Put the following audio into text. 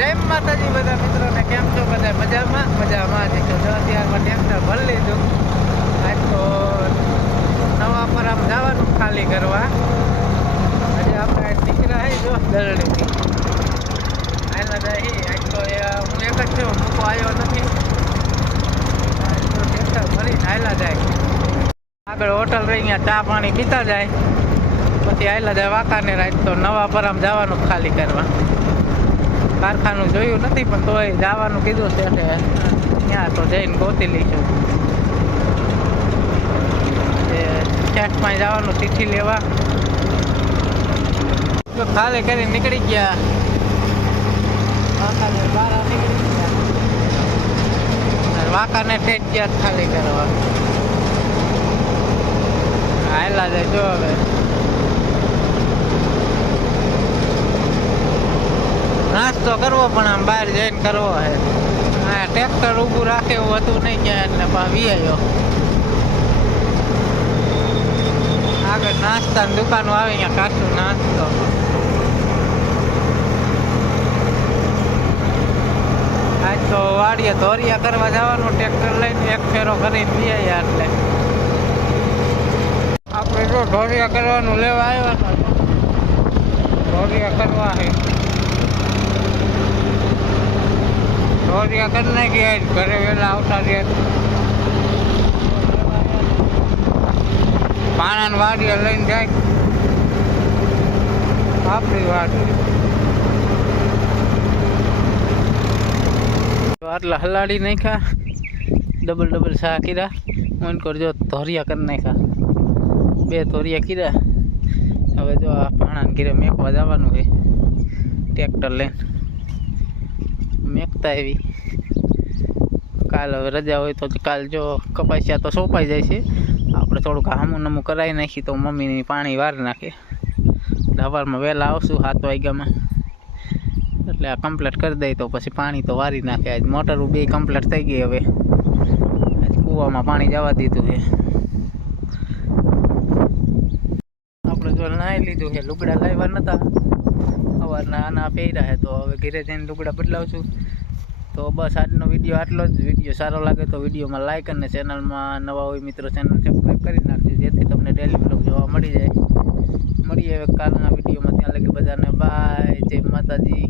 જય માતાજી બધા મિત્રોને, કેમ છો બધા? મજામાં જ છો? જો અત્યારમાં ટ્રેક્ટર ભરી લીધું. આજ તો નવા પર આમ જવાનું ખાલી કરવા. આજે આપણે દીકરા હે જો દરડીથી આયલા જાય. આજ તો હું એક જ છું, મૂકો આવ્યો નથી. આજ તો ટ્રેક્ટર ભરીને આયલા જાય. આગળ હોટલ રહી, અહીંયા ચા પાણી પીતા જાય, પછી આયલા જાય વાંકાનેર. આજ તો નવા પર આમ જવાનું ખાલી કરવા. કારખાનું જોયું નથી પણ તોય જવાનું કીધું છે એટલે ત્યાં તો જઈને ગોતી લઈશું. શેઠમાં જવાનું ચીઠી લેવા. જો ખાલી કરી નીકળી ગયા વાંકાનેર, બહાર નીકળી ગયા વાંકાનેર ટેજ ગયા ખાલી કરવા. હાયલા જાય જો હવે. નાસ્તો કરવો પણ આમ બહાર જઈને કરવો છે. હા, ટ્રેક્ટર ઊભું રાખે એવું હતું નહીં ક્યાં, એટલે વી આવ્યો. આગળ નાસ્તાની દુકાનો આવી, અહીંયા કાચું નાસ્તો. આજ તો વાડીએ ધોરિયા કરવા જવાનું, ટ્રેક્ટર લઈને એક ફેરો કરીને વી આવ્યા. એટલે આપણે જો ધોરિયા કરવાનું લેવા આવ્યા હતા, ધોરિયા કરવા છે. ધોરિયા કરી નાખી, ઘરે વહેલા આવતા રહ્યા. પાણાની વાડીએ લઈને જાય આપણી વાડી. આટલા હલાડી નાખ્યા, ડબલ શાહ કર્યા. મન કરજો ધોરિયા કરી નાખ્યા, 2 ધોરિયા કર્યા. હવે જો આ પાણાને ઘીરે મેકવા જવાનું છે ટ્રેક્ટર લઈને. મેકતા એવી કાલ હવે રજા હોય તો કાલ જો કપાસિયા તો સોંપાઈ જાય છે. આપણે થોડુંક હામું નમું કરાવી નાખી તો મમ્મીની પાણી વાર નાખે. સવારમાં વહેલા આવશું 7 વાગ્યામાં, એટલે આ કમ્પ્લીટ કરી દઈ તો પછી પાણી તો વારી નાખે. આજ મોટરું 2 કમ્પ્લીટ થઈ ગઈ. હવે આજ કૂવામાં પાણી જવા દીધું છે. આપણે જો નાહી લીધું છે, લુગડા લાવ્યા નહોતા સવારના, આના પહેર્યા છે. તો હવે ઘરે જઈને લુગડા બદલાવશું. તો બસ આજનો વિડીયો આટલો જ. વિડીયો સારો લાગે તો વિડીયોમાં લાઈક અને ચેનલમાં નવા હોય મિત્રો ચેનલ સબસ્ક્રાઈબ કરી નાખજો, જેથી તમને ડેલી બ્લોગ જોવા મળી જાય. મળીએ હવે કાલના વિડીયોમાં. ત્યાં લગી બધાને બાય, જય માતાજી.